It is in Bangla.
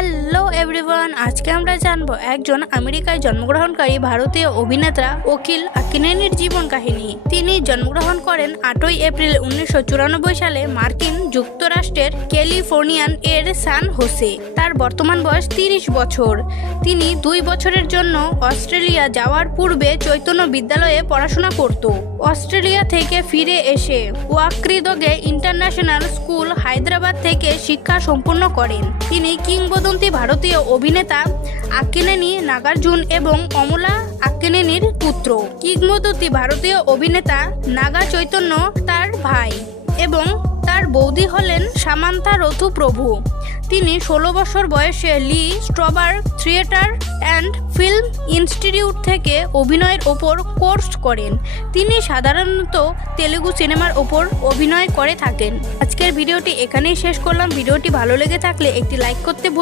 হ্যালো এভরিওয়ান, আজকে আমরা জানবো একজন আমেরিকায় জন্মগ্রহণকারী ভারতীয় অভিনেতা অখিল আক্কিনেনির জীবন কাহিনী। তিনি জন্মগ্রহণ করেন 8 এপ্রিল 1994 সালে মার্কিন যুক্তরাষ্ট্রের ক্যালিফোর্নিয়ান এর সান হোসে। তার বর্তমান বয়স 30 বছর। তিনি 2 বছরের জন্য অস্ট্রেলিয়া যাওয়ার পূর্বে চৈতন্য বিদ্যালয়ে পড়াশোনা করত। অস্ট্রেলিয়া থেকে ফিরে এসে ওয়াক্রিদগে ইন্টারন্যাশনাল স্কুল হায়দ্রাবাদ থেকে শিক্ষা সম্পূর্ণ করেন। তিনি কিংবদন্তি ভারতীয় অভিনেতা আক্কিনেনি নাগার্জুন এবং অমলা আক্কিনেনির পুত্র। কিংবদন্তি ভারতীয় অভিনেতা নাগা চৈতন্য তার ভাই এবং তার বৌদি হলেন সামান্থা রথু প্রভু। তিনি 16 বছর বয়সে লি স্ট্রবার থিয়েটার অ্যান্ড ফিল্ম ইনস্টিটিউট থেকে অভিনয়ের ওপর কোর্স করেন। তিনি সাধারণত তেলুগু সিনেমার ওপর অভিনয় করে থাকেন। আজকের ভিডিওটি এখানেই শেষ করলাম। ভিডিওটি ভালো লেগে থাকলে একটি লাইক করতে ভুলবেন